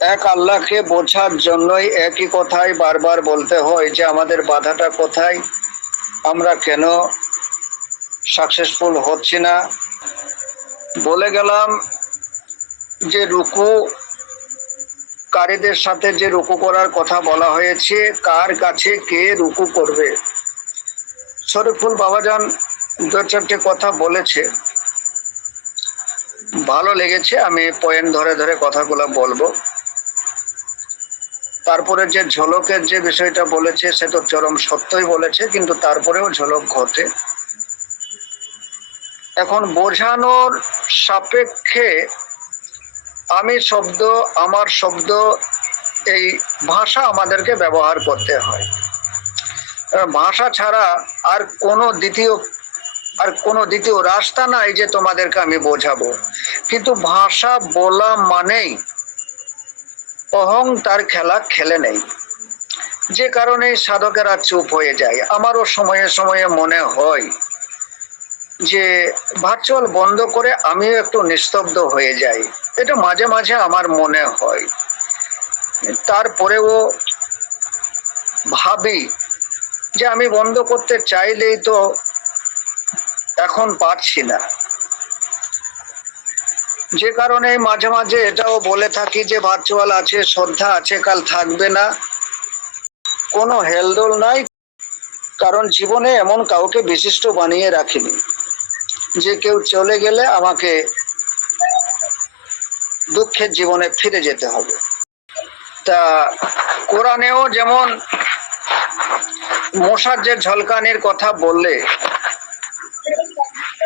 এক আল্লাহকে বোঝার জন্যই একই কথাই বারবার বলতে হয় যে আমাদের বাধাটা কোথায়? আমরা কেন সাকসেসফুল হচ্ছি না? বলে গেলাম যে রুকু কারীদের সাথে যে রুকু করার কথা বলা হয়েছে, কার কাছে কে রুকু করবে? শরীফুল বাবাজান দু চারটে কথা বলেছে। ভালো লেগেছে, আমি পয়েন্ট ধরে ধরে কথাগুলো বলব। তারপরে যে ঝলকের যে বিষয়টা বলেছে, সে তো চরম সত্যই বলেছে, কিন্তু তারপরেও ঝলক ঘটে। এখন বোঝানোর সাপেক্ষে আমি শব্দ, আমার শব্দ, এই ভাষা আমাদেরকে ব্যবহার করতে হয়। ভাষা ছাড়া আর কোনো দ্বিতীয়, আর কোনো দ্বিতীয় রাস্তা নাই যে তোমাদেরকে আমি বোঝাবো। কিন্তু ভাষা বলা মানেই অহং তার খেলা খেলে নেই। যে কারণে সাধকেরা চুপ হয়ে যায়। আমারও সময়ে সময়ে মনে হয় যে ভার্চুয়াল বন্ধ করে আমিও একটু নিস্তব্ধ হয়ে যাই। এটা মাঝে মাঝে আমার মনে হয়। তারপরেও ভাবি যে আমি বন্ধ করতে চাইলেই তো এখন পারছি না। যে কারণে মাঝে মাঝে এটাও বলে থাকি যে ভার্চুয়াল আছে, শ্রদ্ধা আছে, কাল থাকবে না। কোনো হেলদোল নাই, কারণ জীবনে এমন কাউকে বিশিষ্ট বানিয়ে রাখিনি। যে কেউ চলে গেলে আমাকে দুঃখের জীবনে ফিরে যেতে হবে। তা কোরআনেও যেমন মশার যে ঝলকানির কথা বললে,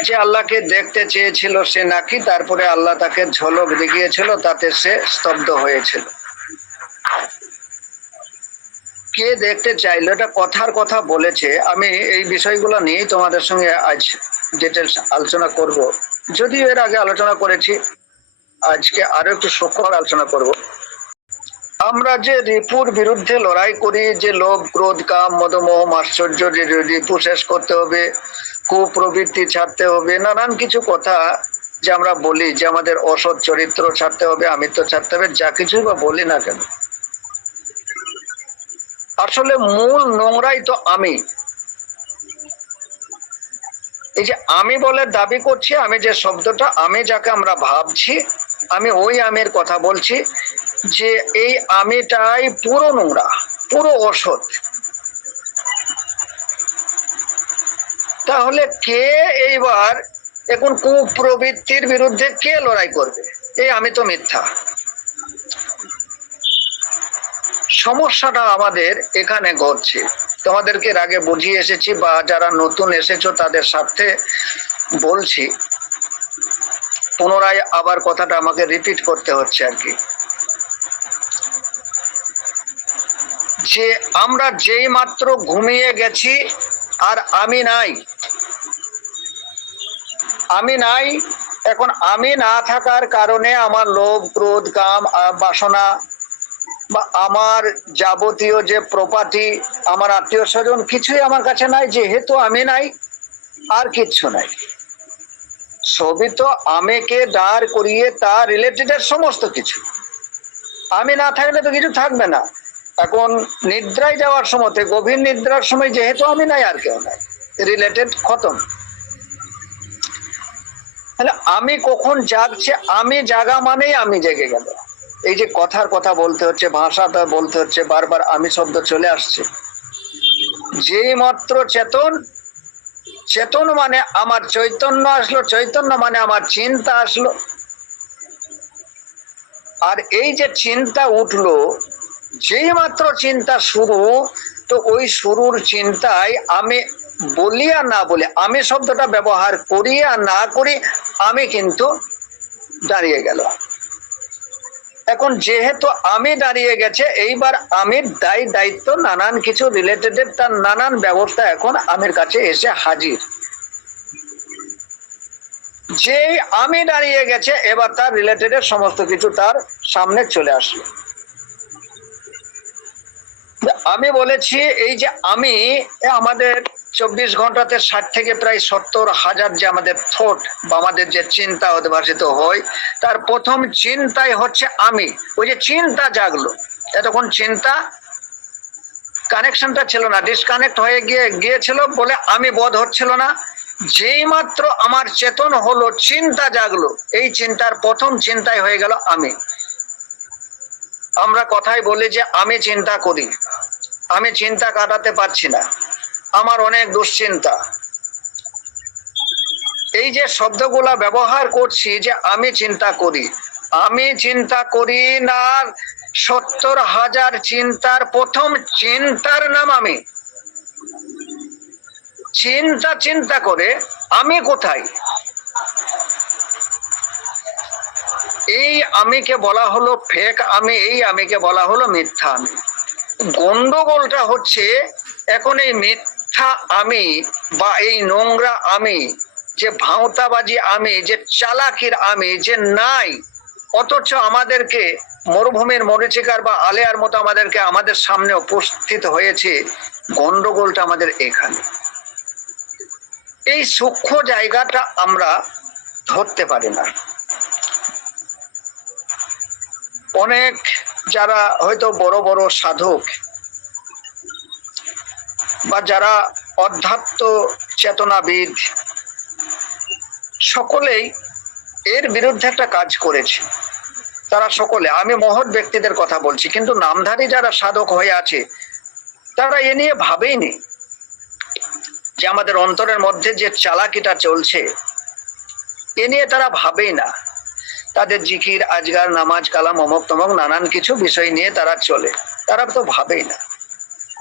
যে আল্লাহকে দেখতে চেয়েছিল সে নাকি, তারপরে আল্লাহ তাকে ঝলক দেখিয়েছিল, তাতে সে স্তব্ধ হয়েছিল। কে দেখতে চাইলো? এটা কথার কথা বলেছে। আমি এই বিষয়গুলো নিয়েই তোমাদের সঙ্গে আজ ডিটেলস আলোচনা করব। যদিও এর আগে আলোচনা করেছি, আজকে আরও একটু সূক্ষ্ম আলোচনা করব। আমরা যে রিপুর বিরুদ্ধে লড়াই করি, যে লোভ, ক্রোধ, কাম, মদমোহ আশ্চর্য রিপু শেষ করতে হবে, কুপ্রবৃত্তি ছাড়তে হবে, নানান কিছু কথা যে আমরা বলি, যে আমাদের অসৎ চরিত্র ছাড়তে হবে, আমিত্ব ছাড়তে হবে, যা কিছুই বা বলি না কেন। আসলে মূল নোংরাই তো আমি। এই যে আমি বলে দাবি করছি, আমি যে শব্দটা, আমি যাকে আমরা ভাবছি, আমি ওই আমের কথা বলছি যে এই আমিটাই পুরো নোংরা, পুরো অসৎ। তাহলে কে এইবার এখন কুপ্রবৃত্তির বিরুদ্ধে কে লড়াই করবে? এই আমি তো মিথ্যা। সমস্যাটা আমাদের এখানে ঘটছে। তোমাদেরকে আগে বুঝিয়ে এসেছি বা যারা নতুন এসেছ তাদের সাথে বলছি। পুনরায় আবার কথাটা আমাকে রিপিট করতে হচ্ছে আর কি। যে আমরা যেই মাত্র ঘুমিয়ে গেছি, আর আমি নাই। আমি নাই, এখন আমি না থাকার কারণে আমার লোভ, ক্রোধ, কাম বাসনা, বা আমার যাবতীয় যে প্রপার্টি আমার আত্মীয় স্বজন, কিছুই আমার কাছে নাই, যেহেতু আমি নাই, আর কিচ্ছু নাই। সবই তো আমেকে দাঁড় করিয়ে তার রিলেটেড সমস্ত কিছু। আমি না থাকলে তো কিছু থাকবে না। এখন নিদ্রায় যাওয়ার সময় গভীর নিদ্রার সময় যেহেতু আমি নাই আর কেউ নাই রিলেটেড খতম। তাহলে আমি কখন জাগছে, আমি জাগা মানেই আমি জেগে গেল। এই যে কথার কথা বলতে হচ্ছে, ভাষাটা বলতে হচ্ছে, বারবার আমি শব্দ চলে আসছে। যেই মাত্র চেতন চেতন মানে আমার চৈতন্য আসলো, চৈতন্য মানে আমার চিন্তা আসলো। আর এই যে চিন্তা উঠল যেই মাত্র চিন্তা শুরু, তো ওই শুরুর চিন্তায় আমি বলি আর না বলে, আমি শব্দটা ব্যবহার করি আর না করি, আমি কিন্তু দাঁড়িয়ে গেল। এখন যেহেতু আমি দাঁড়িয়ে গেছে, এইবার আমির দায় দায়িত্ব, নানান কিছু রিলেটেড তার নানান ব্যবস্থা এখন আমির কাছে এসে হাজির। যে আমি দাঁড়িয়ে গেছে, এবার তার রিলেটেড সমস্ত কিছু তার সামনে চলে আসলো। আমি বলেছি, এই যে আমি আমাদের চব্বিশ ঘন্টাতে ষাট থেকে প্রায় সত্তর হাজার যে আমাদের থট বা আমাদের যে চিন্তা উদ্ভাসিত হয়, তার প্রথম চিন্তাই হচ্ছে আমি। ওই যে চিন্তা জাগলো। এতক্ষণ চিন্তা কানেকশনটা ছিল না ডিসকানেক্ট হয়ে গিয়ে গিয়েছিল বলে আমি বোধ হচ্ছিল না। যেই মাত্র আমার চেতন হলো, চিন্তা জাগলো, এই চিন্তার প্রথম চিন্তাই হয়ে গেল আমি। আমরা কথাই বলি যে আমি চিন্তা করি। আমি চিন্তা কাটাতে পারছি না। আমার অনেক দুশ্চিন্তা। এই যে শব্দগুলা ব্যবহার করছি যে আমি চিন্তা করি, আমি চিন্তা করি না, সত্তর হাজার চিন্তার, প্রথম চিন্তার নাম আমি। চিন্তা চিন্তা করে আমি কোথায়? এই আমিকে বলা হলো ফেক আমি এই আমিকে বলা হলো মিথ্যা আমি। গন্ডগোলটা হচ্ছে এখন এই মিথ্যা আমি বা এই নোংরা আমি, যে ভাঁওতাবাজি আমি, যে চালাকির আমি, যে নাই, অথচ আমাদেরকে মরুভূমির মরিচিকার বা আলেয়ার মতো আমাদেরকে আমাদের সামনে উপস্থিত হয়েছে, গন্ডগোলটা আমাদের এখানে। এই সূক্ষ্ম জায়গাটা আমরা ধরতে পারি না। অনেক যারা হয়তো বড় বড় সাধক বা যারা অধ্যাত্ম চেতনাবিদ, সকলেই এর বিরুদ্ধে একটা কাজ করেছে। তারা সকলে, আমি মহৎ ব্যক্তিদের কথা বলছি, কিন্তু নামধারী যারা সাধক হয়ে আছে, তারা এ নিয়ে ভাবেইনি যে আমাদের অন্তরের মধ্যে যে চালাকিটা চলছে, এ নিয়ে তারা ভাবেই না। তাদের জিকির, আজগার, নামাজ, কালাম, অমক তমক, নানান কিছু বিষয় নিয়ে তারা চলে। তারা তো ভাবেই না।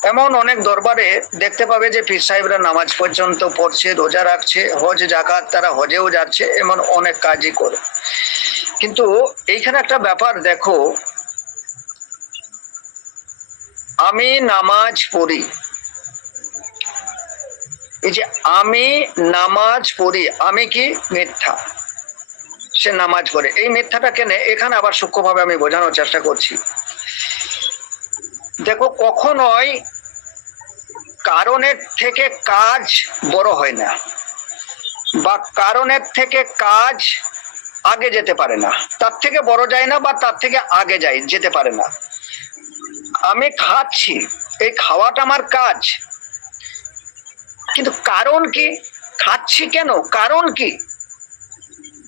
এমন অনেক দরবারে দেখতে পাবে যে পীর সাহেবরা নামাজ পর্যন্ত পড়ছে, রোজা রাখছে, হজ, জাকাত, তারা হজেও যাচ্ছে, এমন অনেক কাজই করে। কিন্তু এইখানে একটা ব্যাপার দেখো। আমি নামাজ পড়ি। এই যে আমি নামাজ পড়ি, আমি কি মিথ্যা? সে নামাজ পড়ে। এই মিথ্যাটা কেনে এখানে আবার সূক্ষ্মভাবে আমি বোঝানোর চেষ্টা করছি। দেখো, কখনোই কারণের থেকে কাজ বড় হয় না বা কারণের থেকে কাজ আগে যেতে পারে না। তার থেকে বড় যায় না বা তার থেকে আগে যায়, যেতে পারে না। আমি খাচ্ছি, এই খাওয়াটা আমার কাজ। কিন্তু কারণ কি? খাচ্ছি কেন? কারণ কি?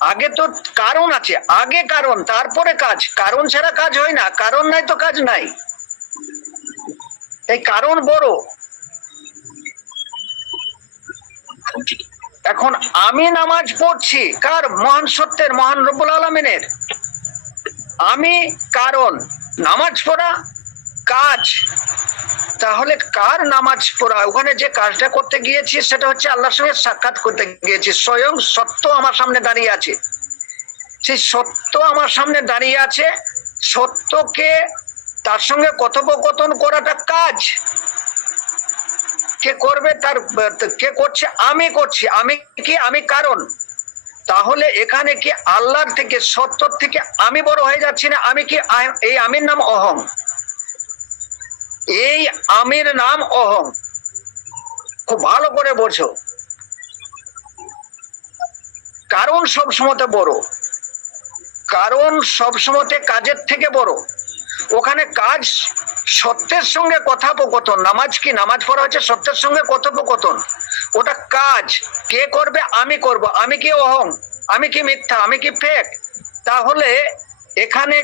আগে তো কারণ আছে, আগে কারণ, তারপরে কাজ। কারণ ছাড়া কাজ হয় না, কারণ নাই তো কাজ নাই। এই কারণ বড়। এখন আমি নামাজ পড়ছি, কার? মহান সত্যের, মহান রব্বুল আলমিনের। আমি কারণ। নামাজ পড়া, কাজ। তাহলে কার নামাজ পড়া? ওখানে যে কাজটা করতে গিয়েছি, সেটা হচ্ছে আল্লাহর সঙ্গে সাক্ষাৎ করতে গিয়েছি। স্বয়ং সত্য আমার সামনে দাঁড়িয়ে আছে। সেই সত্য আমার সামনে দাঁড়িয়ে আছে। সত্যকে তার সঙ্গে কথোপকথন করাটা কাজ। কে করবে তার, কে করছে, আমি করছি। আমি কি, আমি কারণ? তাহলে এখানে কি আল্লাহর থেকে, সত্যর থেকে আমি বড় হয়ে যাচ্ছি না? আমি কি এই আমির নাম অহং? এই আমির নাম অহং। খুব ভালো করে বোঝো। কারণ সব সময়তে বড়। কারণ সব সময়তে কাজের থেকে বড়। ওখানে কাজ সত্যের সঙ্গে কথোপকথন, নামাজ কি? নামাজ পড়া হচ্ছে সত্যের সঙ্গে কথোপকথন। ওটা কাজ। কে করবে? আমি করব। আমি কি অহং? আমি কি মিথ্যা? আমি কি ফেক তাহলে এখানে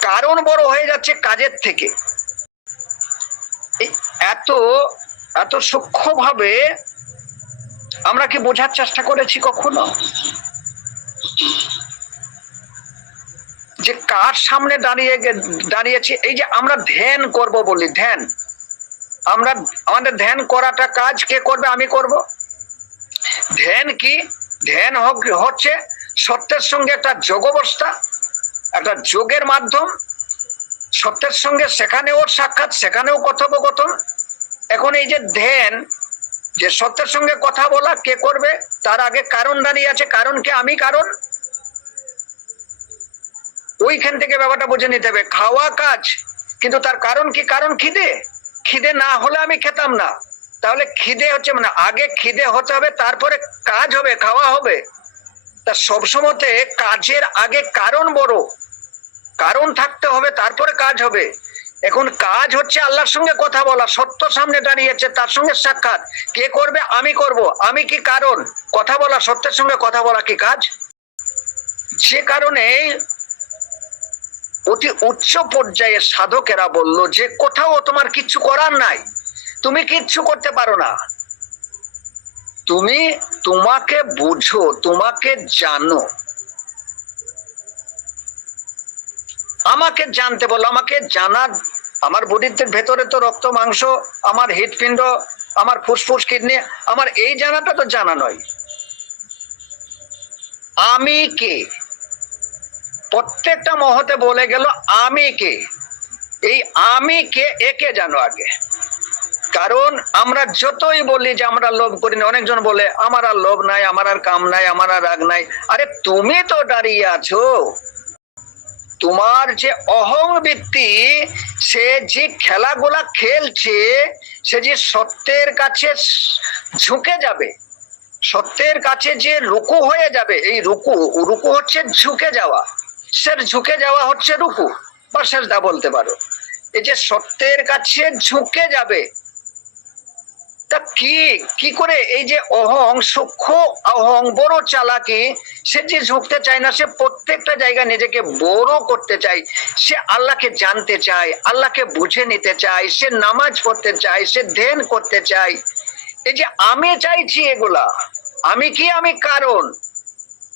কারণ বড় হয়ে যাচ্ছে কাজের থেকে। এত এত সূক্ষ্মভাবে আমরা কি বোঝার চেষ্টা করেছি কখনো? যে কার সামনে দাঁড়িয়ে দাঁড়িয়েছি, এই যে আমরা ধ্যান করব বলি, ধ্যান। আমরা, আমাদের ধ্যান করাটা কাজ কে করবে, আমি করব। ধ্যান কি? ধ্যান হচ্ছে সত্যের সঙ্গে একটা যোগ অবস্থা একটা যোগের মাধ্যম সত্যের সঙ্গে সেখানেও সাক্ষাৎ, সেখানেও কথোপকথন। এখন এই যে ধ্যান, যে সত্যের সঙ্গে কথা বলা কে করবে, তার আগে কারণ দাঁড়িয়ে আছে, কারণ কে আমি কারণ? ওইখান থেকে ব্যাপারটা বুঝে নিতে হবে। খাওয়া কাজ, কিন্তু তার কারণ কি, কারণ খিদে? খিদে না হলে আমি খেতাম না। তাহলে খিদে হচ্ছে মানে আগে খিদে হতে হবে, তারপরে কাজ হবে, খাওয়া হবে। তা সবসময়তে কাজের আগে কারণ বড়। কারণ থাকতে হবে, তারপরে কাজ হবে। এখন কাজ হচ্ছে আল্লাহর সঙ্গে কথা বলা, সত্য সামনে দাঁড়িয়েছে, তার সঙ্গে সাক্ষাৎ। কে করবে? আমি করব। আমি কি কারণ? কথা বলা, সত্যের সঙ্গে কথা বলা কি কাজ? যে কারণে অতি উচ্চ পর্যায়ে সাধকেরা বলল যে, কোথাও তোমার কিচ্ছু করার নাই। তুমি কিচ্ছু করতে পারো না। তুমি তোমাকে বুঝো, তোমাকে জানো। আমাকে জানতে বলো, আমাকে জানার, আমার বডির ভেতরে তো রক্ত, মাংস, আমার হৃদপিণ্ড আমার ফুসফুস, কিডনি, আমার এই জানাটা তো জানা নয়। আমি কে? প্রত্যেকটা মহতে বলে গেল, আমি কে? এই আমি কে একে জানো আগে? কারণ আমরা যতই বলি যে আমরা লোভ করি না, অনেকজন বলে, আমার আর লোভ নাই, আমার আর কাম নাই, আমার আর রাগ নাই। আরে তুমি তো দাঁড়িয়ে আছো। তোমার যে অহং বৃত্তি, সে যে খেলাগুলা খেলছে, সে যে সত্যের কাছে ঝুঁকে যাবে, সত্যের কাছে যে রুকু হয়ে যাবে, এই রুকু রুকু হচ্ছে ঝুঁকে যাওয়া। সে ঝুঁকে যাওয়া হচ্ছে রুকু, বা সেজদা বলতে পারো। এই যে সত্যের কাছে ঝুঁকে যাবে তা কি কি করে এই যে অহং সূক্ষ্ম, অহং বড় চালাকি, সে যে ঝুঁকতে চায় না, সে প্রত্যেকটা জায়গায় নিজেকে বড় করতে চায়। সে আল্লাহকে জানতে চায়, আল্লাহকে বুঝে নিতে চায়, সে নামাজ পড়তে চায়, সে ধ্যান করতে চায়। এই যে আমি চাইছি এগুলা, আমি কি আমি কারণ?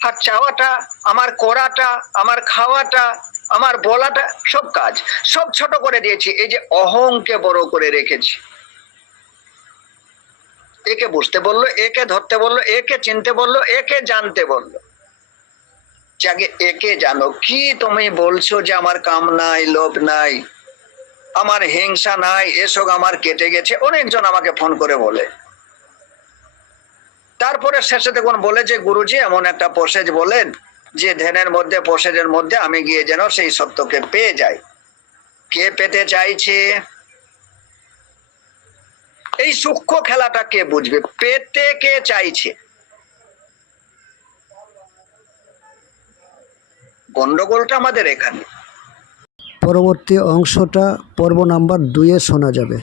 আর চাওয়াটা, আমার করাটা, আমার খাওয়াটা, আমার বলাটা, সব কাজ, সব ছোট করে দিয়েছি। এই যে অহংকে বড় করে রেখেছি। একে বুঝতে বলল, একে ধরতে বলল, একে চিনতে বলল, একে জানতে বলল। যে আগে একে জানো, কি তুমি বলছো যে আমার কাম নাই, লোভ নাই, আমার হিংসা নাই, এসব আমার কেটে গেছে? অনেকজন আমাকে ফোন করে বলে। তারপরে শেষে দেখুন বলে যে, গুরুজি, এমন একটা প্রসেজ বলেন যে, ধ্যানের মধ্যে প্রসেজের মধ্যে আমি গিয়ে যেন সেই সত্যকে পেয়ে যাই। কে পেতে চাইছে? এই সূক্ষ্ম খেলাটা কে বুঝবে? পেতে কে চাইছে? গন্ডগোলটা আমাদের এখানে। পরবর্তী অংশটা পর্ব নাম্বার দুইয়ে শোনা যাবে।